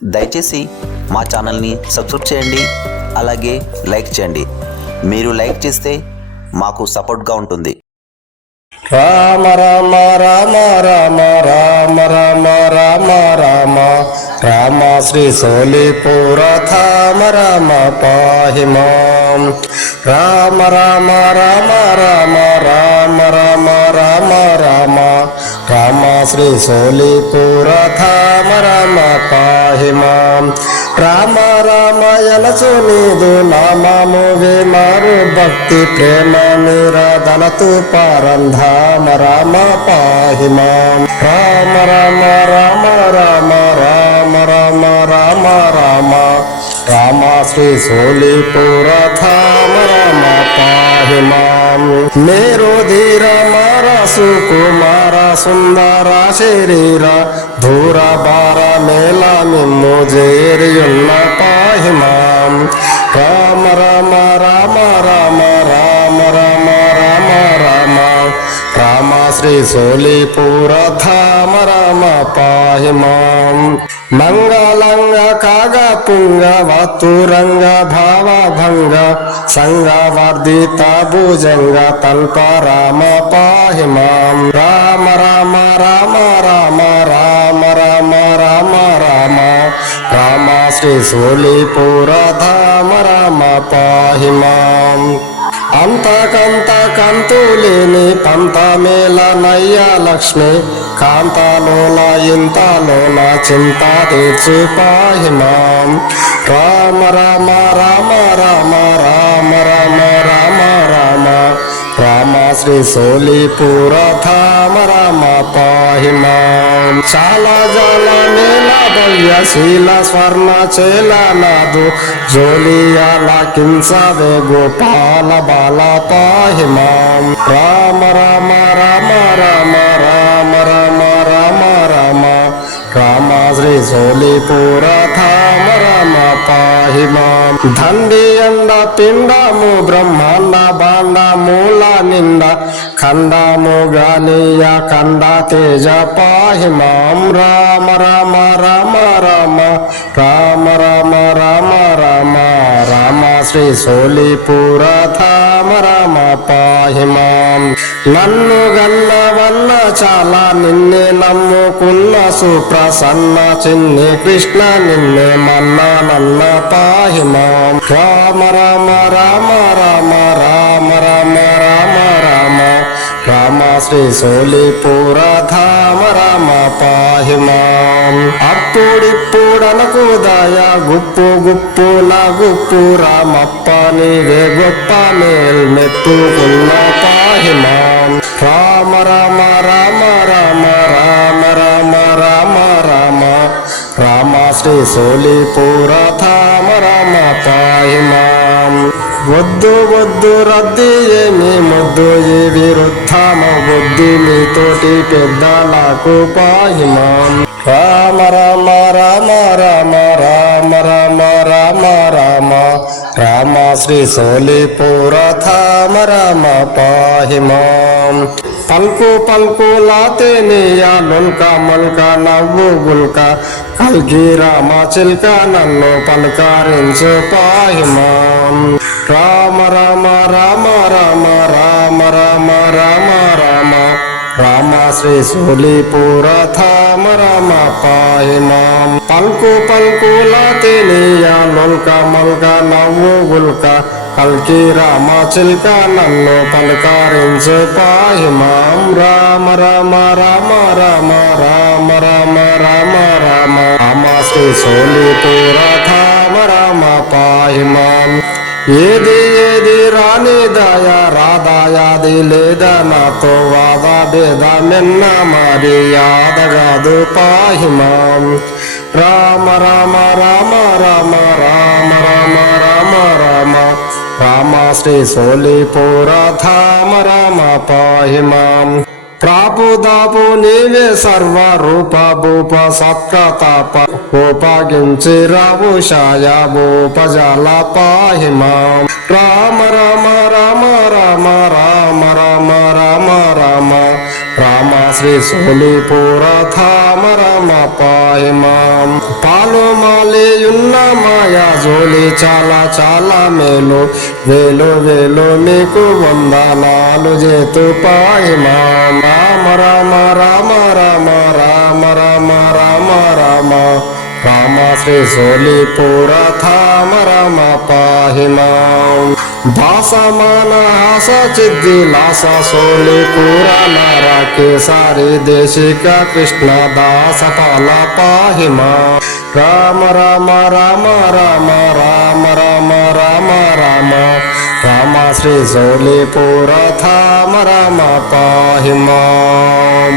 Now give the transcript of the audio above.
దయచేసి మా ఛానల్ని సబ్స్క్రైబ్ చేయండి అలాగే లైక్ చేయండి మీరు లైక్ చేస్తే మాకు సపోర్ట్గా ఉంటుంది రామ రామ రామ రామ రామ రామ రామ రామ రామ శ్రీ సోలిపుర ధామ రామ పాహి మాం రామ రామ రామ రామ రామ రామ రామ రామ రామ శ్రీ సోలిపుర ధామ రామ పాహి మాం రామ రామ ఎలచు నామము విమారు భక్తి ప్రేమ నిరాధనతు పరంధామ రామ పాహి మాం రామ రామ రామ రామ రామ రామ రామ రామ రామ శ్రీ సోలిపుర ధామ రామ పాహి మాం. మేరు ధీర మార సుకుమార సుందర శరీర. దూర బార మేళ మిమ్ము జేరియున్న పాహి మాం. రామ రామ రామ రామ రామ రామ రామ రామ రామ శ్రీ సోలిపుర ధామ రామ పాహి మాం. మంగళంగ కాగ పుంగ వతురంగ భావ భంగ సంగ వర్ధిత భుజంగ తల్ప రామ పాహి మాం. రామ రామ రామ రామ రామ రామ రామ రామ రామ అంత కంత కంతు లేని పంత మేల నయ్యా లక్ష్మి. కాంతాలోన ఇంతలోన చింత తీర్చి పాహిమాం. రామ రామ రామ రామ రామ రామ. రామ శ్రీ సోలిపుర ధామ రామ పాహి మాం చాలా జల మేళ భవ్య శీల స్వర్ణ చేల నాదు జోలియాల కింసవే గోపాల బాల పాహి మాం రామ రామ రామ రామ రామ రామ రామ రామ రామ శ్రీ సోలిపుర ధామ రామ าหิมาธันดียันดาปินดามูบรมานดาบานดามูลานินดาคันดามูกานียาคันดาเทจาปาหิมามรามรามรามรามรามรามรามรา శ్రీ సోలిపుర ధామ రామ పాహి మాం. నన్ను గన్న వల్ల చాలా నిన్నే నమ్ముకున్న సుప్రసన్న చిన్ని కృష్ణ నిన్నే మన్న నన్న పాహి మాం. రామ రామ రామ రామ శ్రీ సోలిపూర ధామ రామ పాహి మాం. అప్పుడిప్పుడనకు దయ గుప్పు గుప్పు నా గుప్పు రామప్ప నీవే గొప్ప మేల్ మెత్తుకున్న పాహి మాం. రామ రామ రామ రామ రామ రామ రామ రామ. రామ శ్రీ సోలిపుర ధామ రామ పాహి మాం. వద్దు వద్దు రద్దీ ఏమి ముద్దు ఏ থাম বুদ্ধি মিতোটি পেদ্দালা কুপাহিমান রাম রাম రామ రామ శ్రీ సోలిపుర ధామ రామ పాహి మాం పల్కు పల్కు లాతేనియా లొల్క మొల్క నవ్వు గుల్క కల్కి రామ చిల్క నన్ను పలకరించు పాహి మాం రామ రామ రామ రామ రామ రామ రామ రామ రామ శ్రీ సోలిపుర రామ రామ పాహి మాం పల్కు పల్కులా లాతేనియా లొల్క మొల్క నవ్వు గుల్క కల్కి రామ చిల్క నన్ను పలకారించు పాహి మాం. రామ రామ రామ రామ రామ రామ రామ రామ. రామ శ్రీ సోలిపుర ధామ రామ పాహి మాం. ఏది ఏది రానిదాయా రాదాయాది లేదా నాతో వాదా భేద మెన్న మరి యాదగాదు పాహిమాం. రామ రామ రామ రామ రామ రామ రామ రామ. రామ శ్రీ సోలిపుర ధామ రామ పాహిమాం. ప్రాపు దాపు నీవే సర్వ రూప భూప సత్ప్రతాప ఉపగించి రావు భూప జల పాహి మాం రామ రామ రామ రామ రామ రామ రామ రామ. రామ శ్రీ సోలిపుర ధామ రామ పాహి మాం పాలు మా జోలి చాలా చాలా మేలు వేలు వేలు మీకు వందనాలు చేతు పాయి మా రామ రామ రామ రామ రామ రామ రామ రామ రామ శ్రీ సోలిపుర ధామ రామ పాహి మాం భాసమాన హాస చిద్ది లాస సోలిపుర నార కేసారి దేశిక కృష్ణ దాస పాల పాహి మా రామ రామ రామ రామ రామ రామ రామ రామ రామ శ్రీ సోలిపుర ధామ రామ పాహి మాం